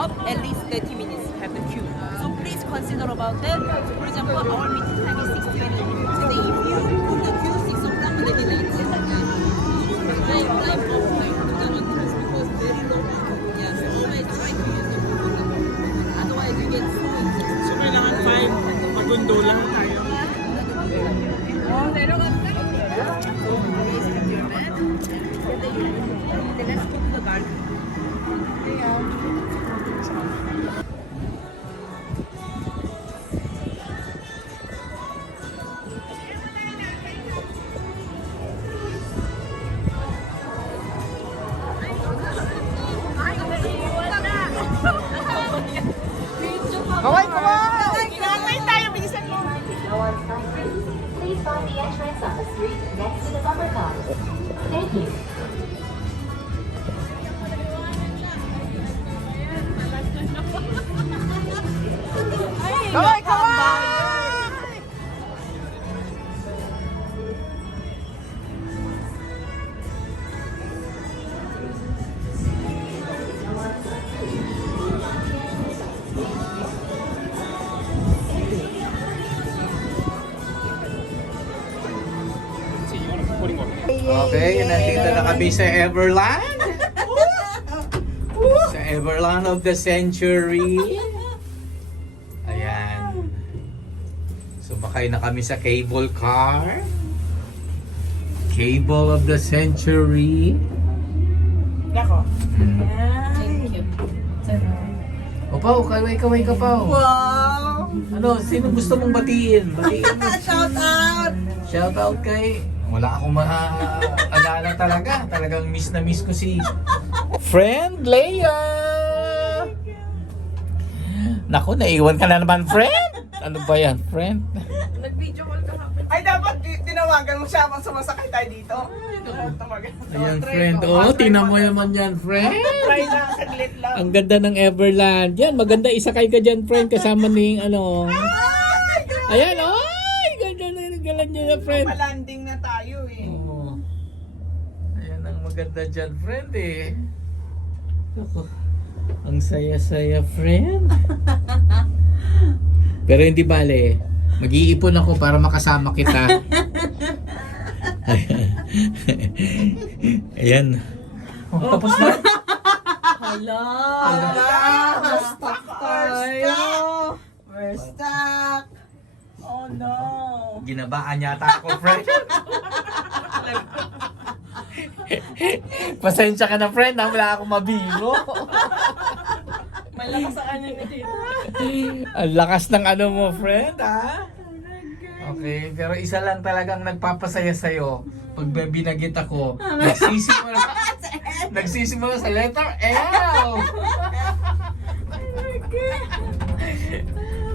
up at least 30 minutes have the queue. So please consider about that. So for example, our meeting time is 6:20. So if you put the queue 6 o'clock, maybe late. Like offline to the entrance because very long queue. Yeah, so always try to use the queue. Otherwise you get so exhausted. So kailangan 5 magundola lang tayo. Oh, 내려갔다. So always have your map. Then let's go to the garden. Kaway! Kaway tayo! Bilisan mo! Please find the entrance on the street next to the bumper car. Thank you. Kaway! Kaway! Okay, nandito na kami sa Everland. Sa Everland of the Century. Ayan. Sumakay na kami sa cable car. Cable of the Century. Nako. Thank you. Opo, kaway ka pa. Wow! Ano, sino gusto mong batiin? Batiin mo. Shout out! Shout out kay... Wala akong maaalala talaga. Talagang miss na miss ko si friend Leia. Naku, naiwan ka na naman, friend. Ano ba yan, friend? Nag-video call ka hapon. Ay, dapat tinawagan mo siya habang sumasakay tayo dito. Tawagan. Ayan, friend. Oh, tingnan mo naman yan, friend. Try lang, saglit lang. Ang ganda ng Everland. Yan, maganda isakay ka dyan, friend. Kasama ni, ano. Ayan, oh. Ganda na yung galan niya na, friend. Palanding na tayo eh. Oo. Ayan ang maganda dyan, friend eh. Ako, ang saya-saya, friend. Pero hindi bale. Mag-iipon ako para makasama kita. Ayan. Oh, tapos na. Hala! We're stuck tayo. We're stuck. Oh no. Ginabaan yata ako, friend. Pasensya ka na, friend. Wala akong mabiro. Malakas sa kanya ni Tito. Ang lakas ng ano mo, friend, ha? Okay, pero isa lang talagang nagpapasaya sa'yo. Pag binagit ako, nagsisimula sa letter L.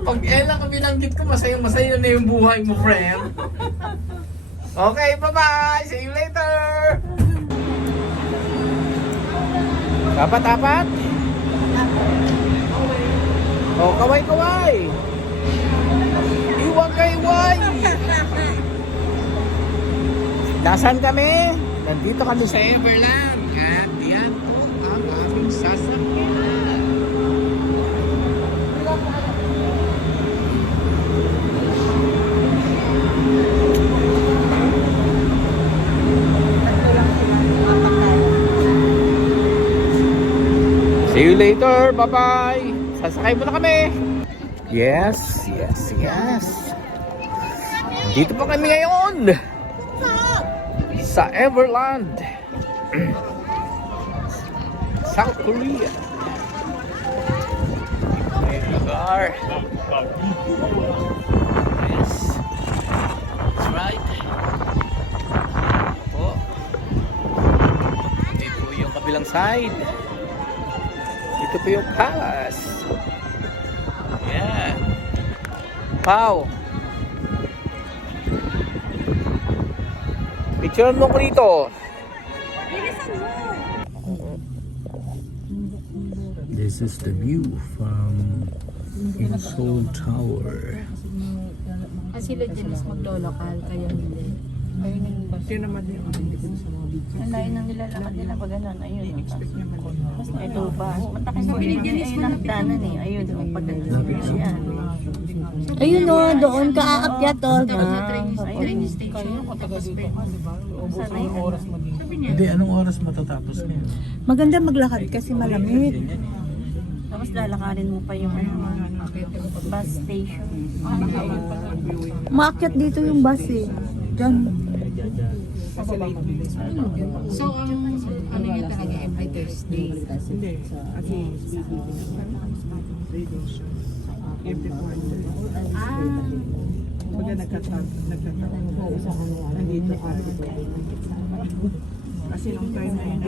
Pag L ang binanggit ko, masaya na yung buhay mo, friend. Okay, bye-bye! See you later! Tapat! Oh, kaway! Iwag kay Iway! Nasaan kami? Nandito kami sa Everland. At yan po ang aming sasakyan. See you later. Bye-bye. Sasakay muna kami. Yes. Dito po kami ngayon. Sa Everland. South Korea. May lugar. Yes. That's right. Po. Ito po yung kabilang side. Ito po yung palace. Yan. Wow. Picturean mo ko dito. This is the view from Seoul Tower. Kasi sila dyan is maglolokal, kaya hindi. Ang layo ng nilalakad nila pag ganun. Ayun. Ito ba? Matakin sa binigyan ayun ang hagdanan eh. Ayun. Pagdating siya. Ayun o, doon ka aakyat o. Train station. Hindi, anong oras matatapos ngayon? Maganda maglakad kasi malamig. Tapos lalakarin mo pa yung bus station. Maakyat dito yung bus eh. Diyan. So, ano yun talaga every Thursday? Hindi. Kasi every quarter. Baga nagkatag. Nandito pa. Kasi nung time na yun,